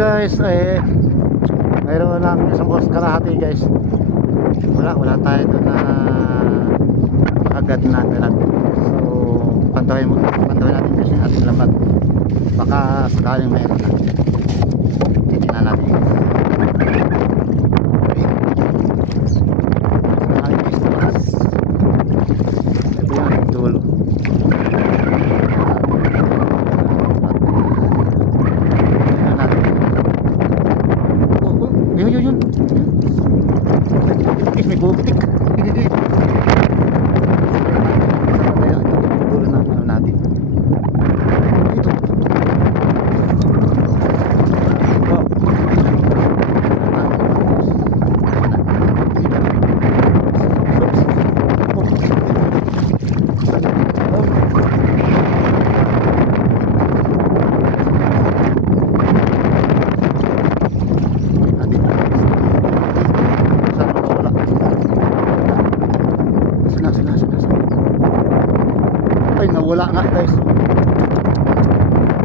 guys, mayroon lang isang oras kalahati guys. Wala tayo doon na agad na agad. So pantayin natin kasi at lambat. Baka sakaling mayroon na. Titignan natin. Ito yung dulo. Yun. May bubitik. Dulo na natin. Ito. Ay, nawala nga guys.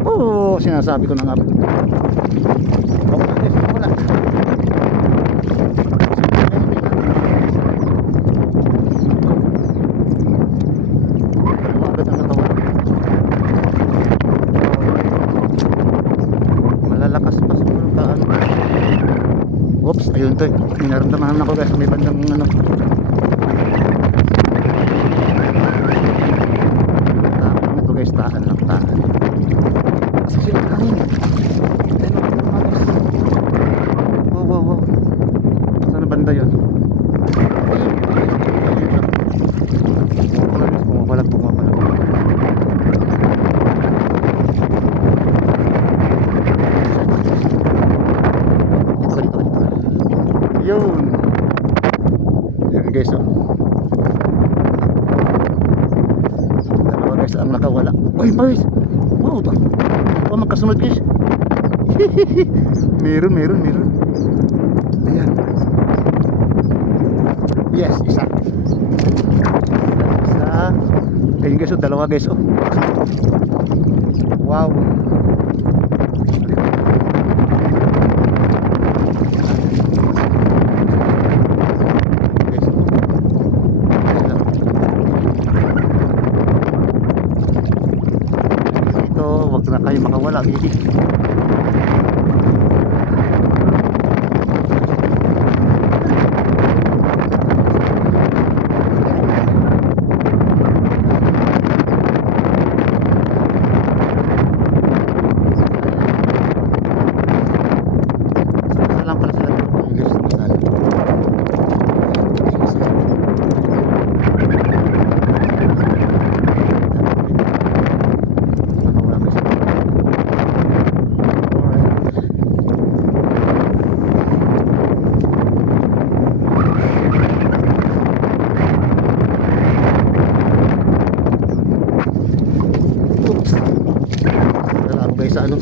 Oh, sinasabi ko na nga. Oh, guys, nawala. Malalakas pa siguro ka ano. Oops, ayun to. Naramdaman ako guys, may bandang ano. Taan lang taan kasi sila kanin wow saan na banda yun pumapalag yun guys ang nakawala. Uy, guys. Wow, ito. Oh, magkasunod guys. meron. Ayan. Yes, isa. Ayun guys, dalawa guys. Oh. Wow. Wag na kayo makawala gigi. Salang pala sila ng English na masala. Sa ano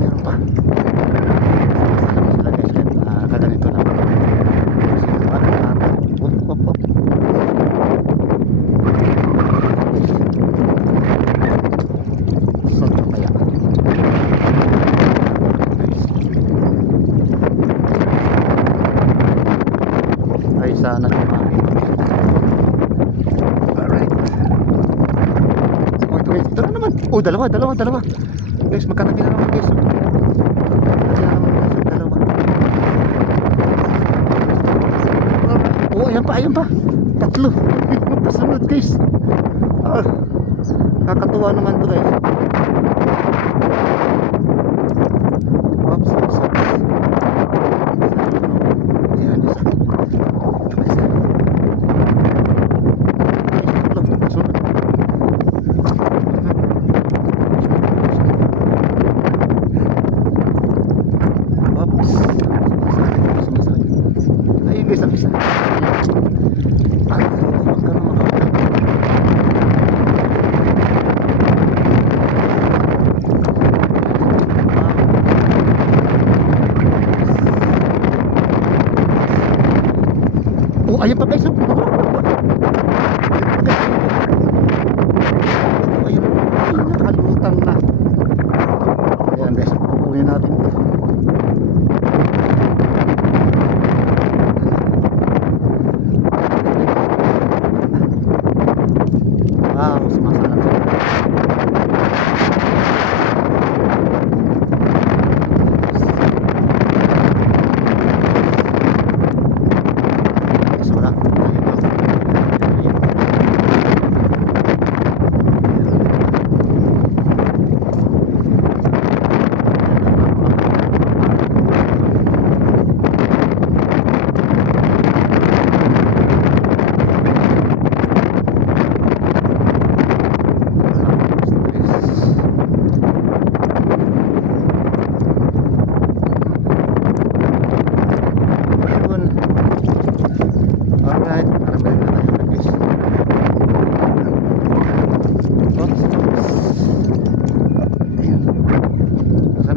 meron pa sila guys kaganito lang saan pa kaya ay sana kumain. Alright. Ito na naman. Oh, dalawa. Guys, magkatabi na naman guys. Dalawa. Oh, ayan pa. Tatlo. Kasunod guys. Kakatuwa naman to guys. Oops. Ayan, isa. Isa. Ay, huwag ka naman. Oh, ayun pa guys.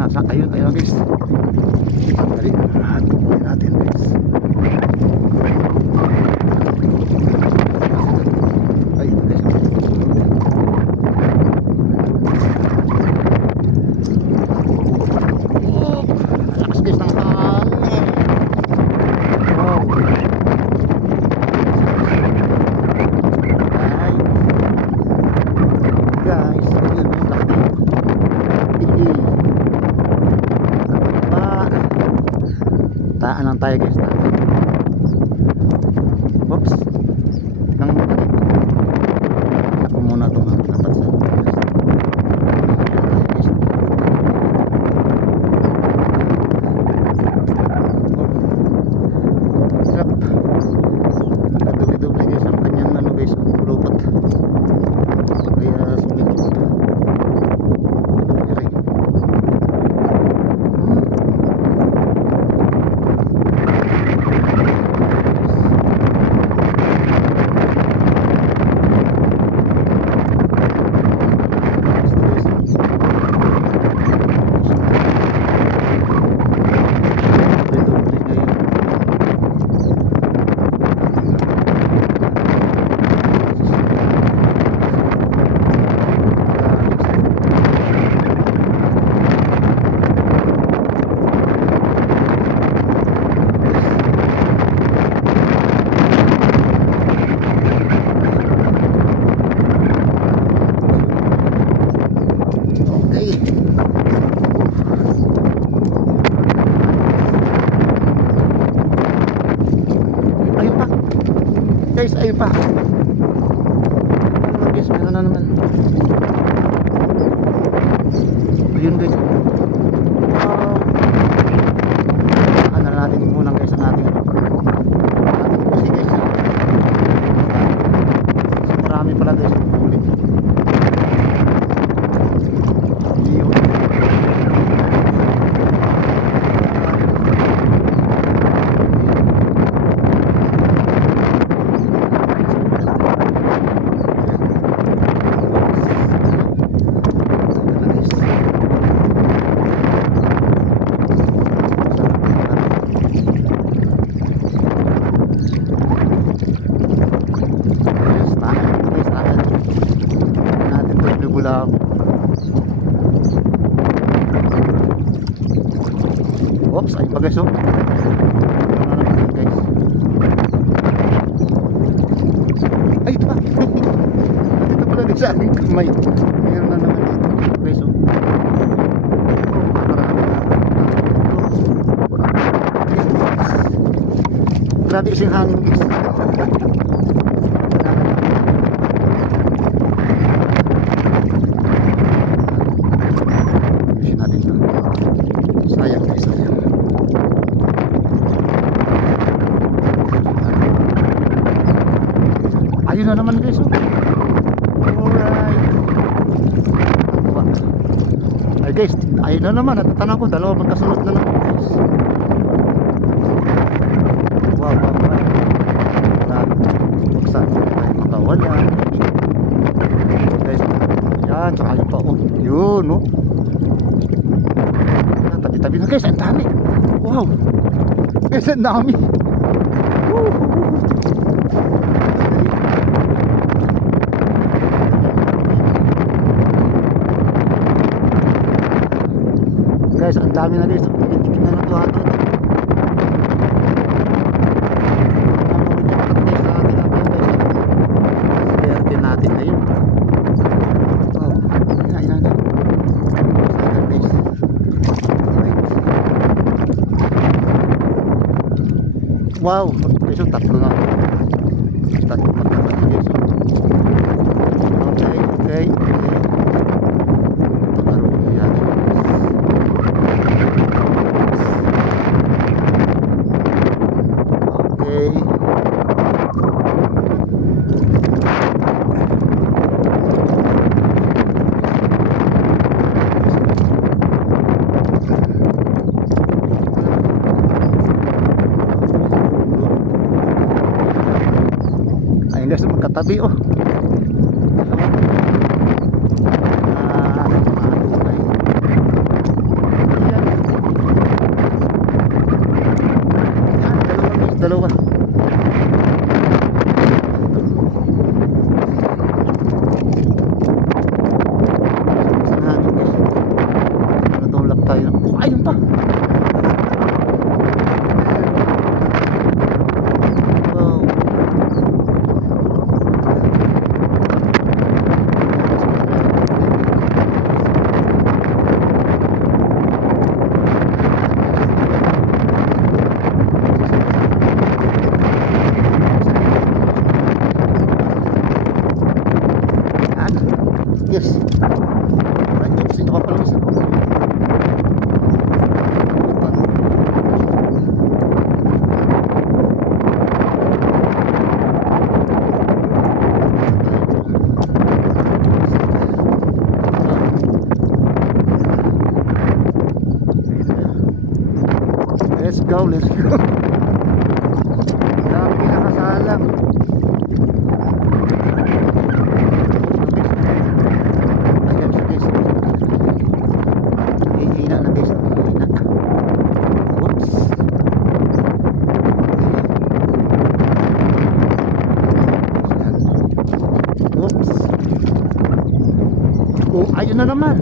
ayun, ayun guys. Dali, tuloy natin guys. Ay, guys. Oh, lakas guys ng hangin. Wow. Ay. Guys, ayun, laki. Taan lang tayo guys. Oops. Nang ako muna itong dapat sa sarap. Nakadoble-doble guys ang kanyang ano guys, lupot. Kaya sumikip. Guys, ayun pa. Guys, meron na naman. Ayun guys. Ano natin muna guys ang ating kasi guys. So, marami pala guys ang huli. Yun. Oops, ay pa guys oh. Ano naman guys. Ay ito pa. Ito pala guys sa aking kamay. Mayroon na naman dito guys oh. Marami na. Grabe isang hangin guys. Sayang guys, sayang. Ayun na naman guys oh. Alright. Ay guys, ayun na naman. Natatanaw ko, dalawa magkasunod na naman guys. Wow, wow, wow. Buksan tayo makawala. Guys, yan, saka yung pa oh. Yun oh. Tabi na guys, ang dami. Wow. Guys, ang dami. Guys, ang dami na guys. Itikin na ito ato. Swerte natin ngayon. Wow. Yan. Guys. Wow, guys, tatlo na. Tatlo magkakaroon guys. Okay. Pagkaroon yan. Okay. Ayun guys, magkatabi oh. dalawa. Isang hangin guys. Natulak tayo. Ayun pa. Wow. Yes. Right, sino pa pala isa? Let's go, let's go. Dami kinakasalang. Ayan siya guys. Hihina na guys. Hihina. Whoops. Ayan. Whoops. Oh, ayun na naman.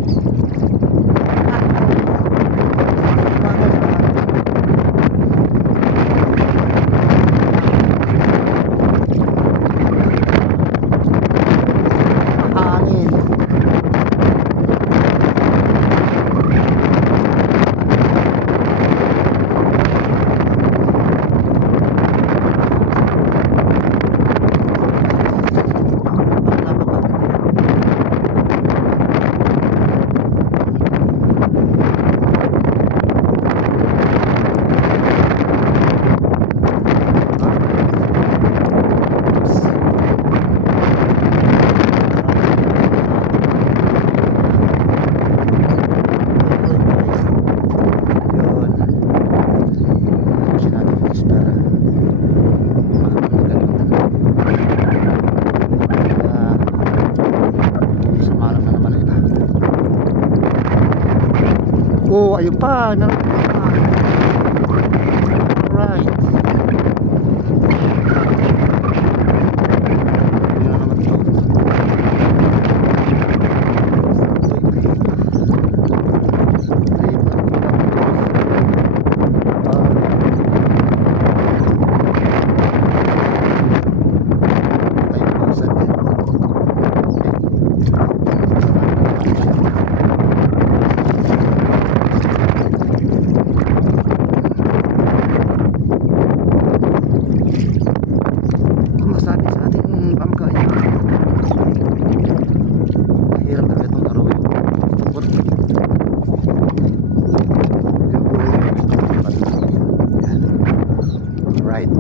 Hangin. Oh, ayun pa. Alright. Ayun na naman ito. Masabi sa ating bangka yan. Mahirap talaga itong arawin. Tukot. Right.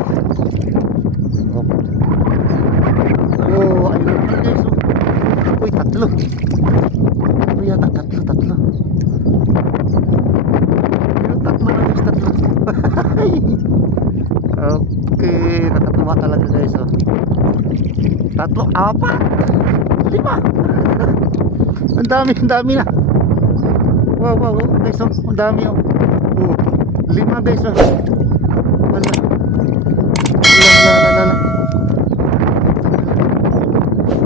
Hop. Oh, ayun na guys. Uy, tatlo. Uy, yata tatlo. Ayun, tatlo na guys, tatlo. Okay, nakatuwa talaga guys. Oh. Tatlo, apat, 5. Ang dami na. Wow, guys, oh, ang dami oh. Oh, 5 guys oh. Wala.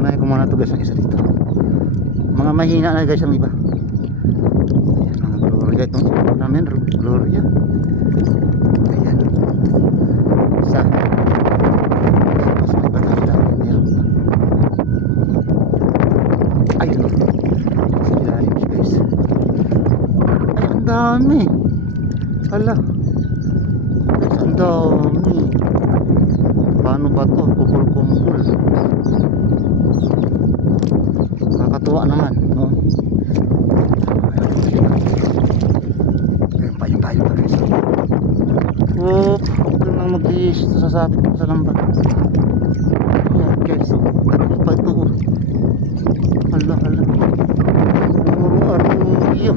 Unahin ko muna ito guys, ang isa dito. Mga mahina na guys ang iba. Ayan, mga gloria itong iba namin, gloria. Ayan. Isa. Mas may batang ilalim. Meron pa. Ayun. Sa ilalim siya guys. Ay, ang dami. Hala. Guys, ang dami. Paano ba to? Kumpul. Nakakatuwa naman, no? Ayun pa guys. Oop, huwag lang mag-iis sa lambat. Ayan guys, tatlo pa ito. Hala. Puro aruyo.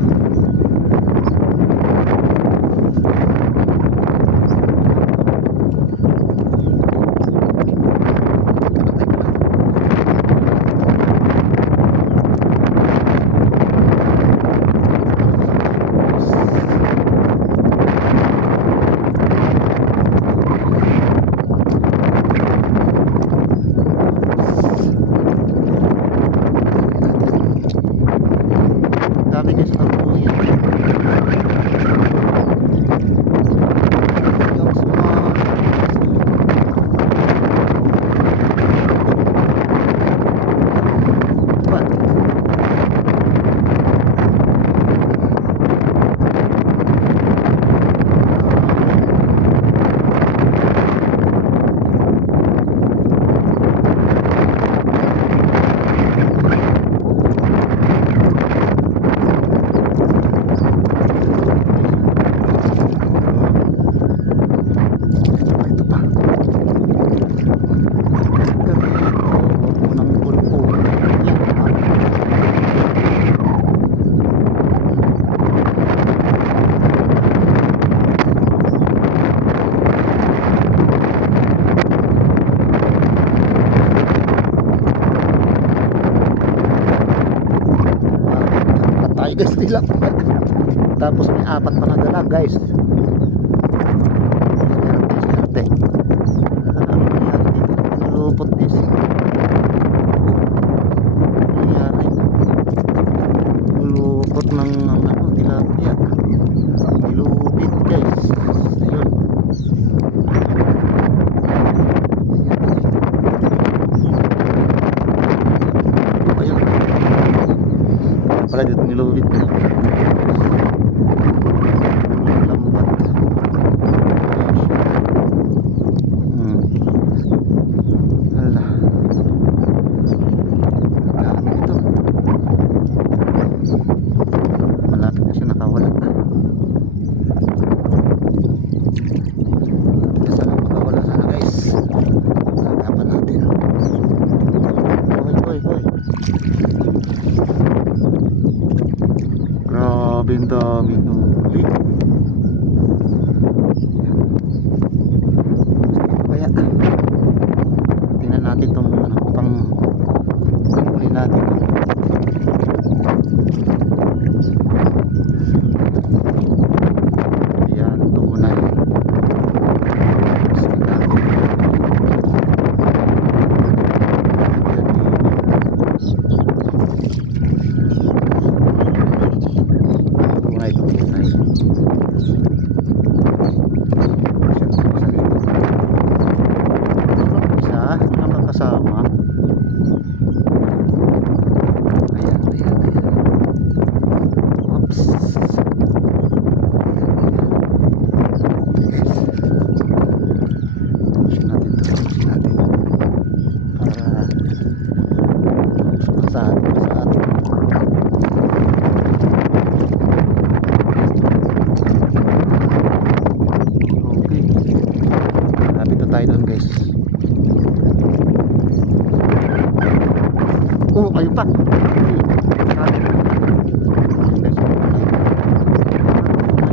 guys, tilapia. Tapos may apat pa na dalag guys. Swerte. Ano nangyari dito? Nalupot guys. Ano nangyari? Nalupot ng ano, tilapia. Nilupit guys. Ayun. Ayun. Pala dito nilupit. Grabe ang daming huli. Kaya tingnan natin itong ano, pang huli natin. Ayan, tunay. Tayo doon guys. Oh, ayun pa.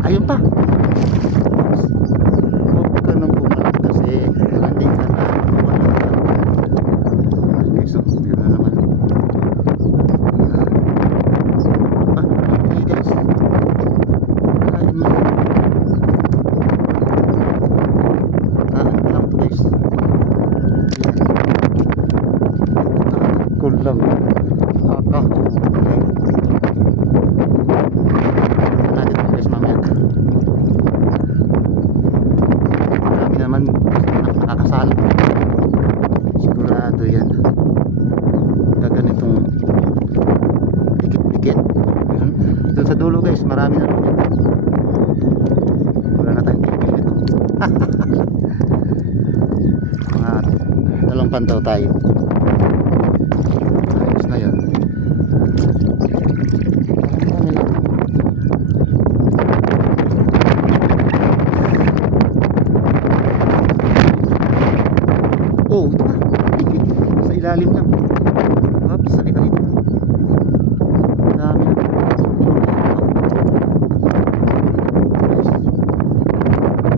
Ayun pa. Huwag ka nang bumalik kasi hindi ka na wala. Okay, so yun na naman. Okay guys. Ayun na. Kulang nakakahuli natin guys mamaya. Marami naman nakakasala, sigurado yan. Gaganitong dikit-dikit doon sa dulo guys, marami na naman. Wala na tayong pipil ito. Mga dalawang pantaw tayo. Ayos na yan. Oh, ito pa. Sa ilalim lang. Oops, sa kita ito. Dami na.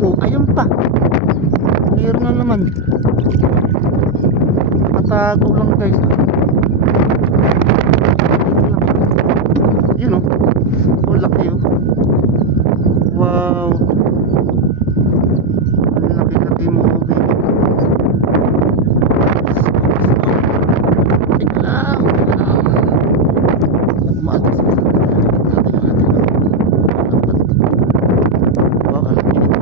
Oh, ayun pa. Meron na naman. Matago lang guys. Yun oh. Oh, laki oh. Wow. Ang laki-laki mo baby. Tika lang. Umaagos. Wow, ang laki nito.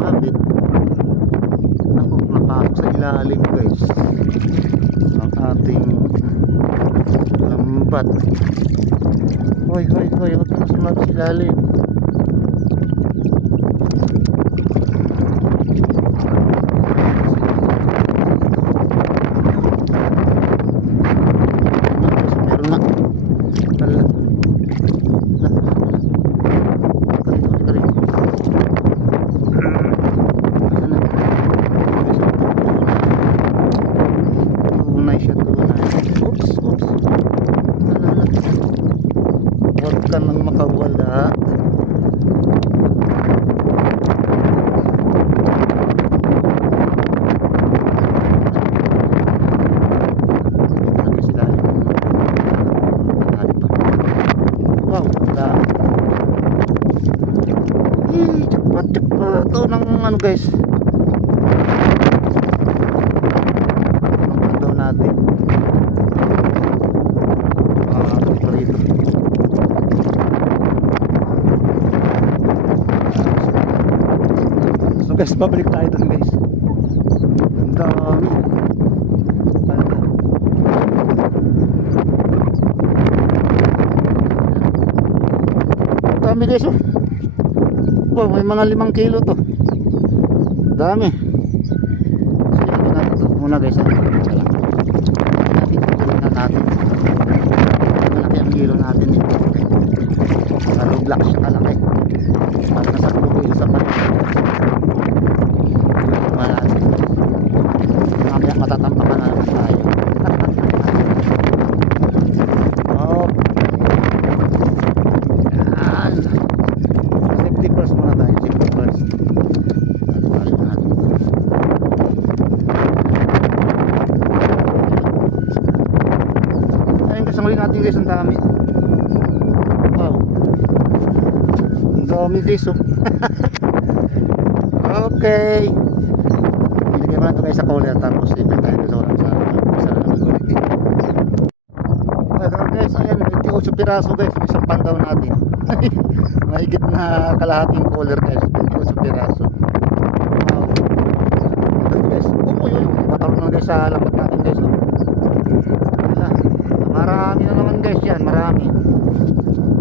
sumabit. Naku, napasok sa ilalim guys ang ating lambat. Hoy, hoy, hoy, huwag ka na sumabit sa ilalim. Meron na. Hala. Tunay siya, tunay. Oops, oops. Hala. Huwag ka nang makawala. Wow, dami. Cepat cepat tuh ng ano guys. Ang daw natin. Rito. So guys, babalik tayo dun guys. Ang dami. Dami guys oh. Oh, may mga 5 kilo to. Dami. Sige, natin ito muna guys. Itutuloy na natin. Malaki ang kilo natin ito. Lalo black siya kalaki. Para nasa kubo isa pa. Itutuloy natin. Mamaya matatampakan na naman tayo. Oh. Yan. Safety first muna tayo. Safety first. Balik natin. Ayun kasama rin natin guys. Ang dami. Wow. Ang dami guys oh. Okay. Ilagay mo lang ito guys sa cooler. Tapos ipin tayo sa isa na naman ulit. Guys, ayan. 28 piraso guys. Isang pandaw natin. Mahigit na kalahating cooler guys. 28 piraso. Wow. Ito guys. Oh, yun. Matalo na guys sa lambat natin guys. Oh. Wala. Marami na naman guys yan. Marami.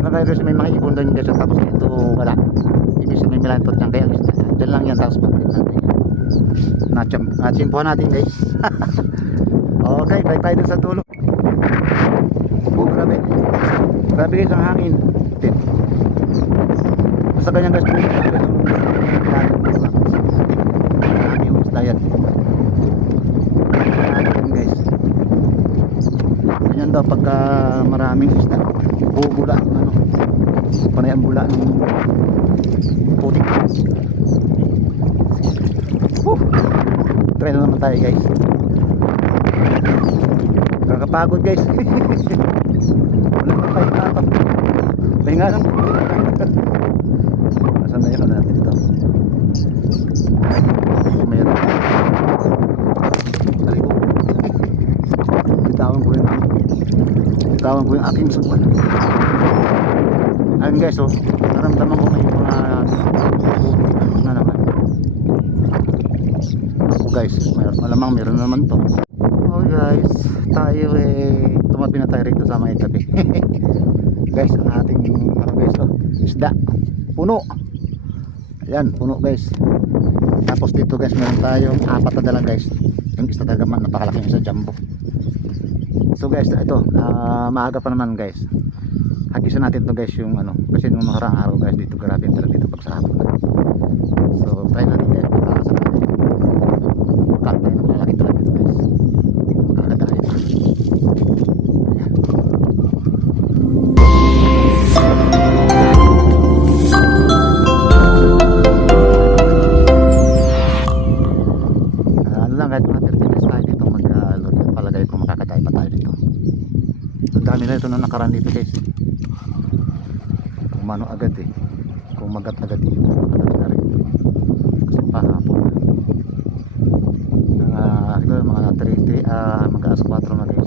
Kaya guys may mga ibon doon guys. Tapos ito wala. Hindi siya may milantot niyan. Kaya guys dyan lang yan. Tapos babalik natin. Natsimpuhan natin guys. Okay. Bye tayo dun sa tulo. Oh, grabe. Grabe guys ang hangin. Basta ganyan guys. Marami yung isda yan. Guys. Ganyan daw pagka maraming isda. Bubula. Ano. Panay ang bula ng putik. Try na naman tayo guys. Nakakapagod guys. Wala pa tayo nakapag. Pahinga lang. Saan na yun natin ito? Mayroon. Taliko. Bitawan ko yung aking suwan. Ayun guys oh. Naramdaman ko may mga na naman. Ako guys. Malamang meron naman to. Oh guys, tayo tumabi na tayo rito sa mga itabi. Guys, ang ating ano guys oh, isda. Puno. Ayan, puno guys. Tapos dito guys, meron tayong 4 na dala guys. Yung isda talaga man, napakalaki yung sa jumbo. So guys, ito, maaga pa naman guys. Hagisan natin to guys yung ano, kasi nung nakaraang araw guys dito, grabe yung talaga dito pag sa hapon. So, try natin guys, makakasa natin. Makakata tayo ng malaki talaga dito guys. Makakata tayo. Ano lang kahit mga 30 minutes tayo dito mag-load. Palagay ko makakatay pa tayo dito. So, dami na ito na nakaraan dito guys. Kumano agad kung magat agad dito magat na rin kasi pahapon mga 3 mga alas 4 na guys.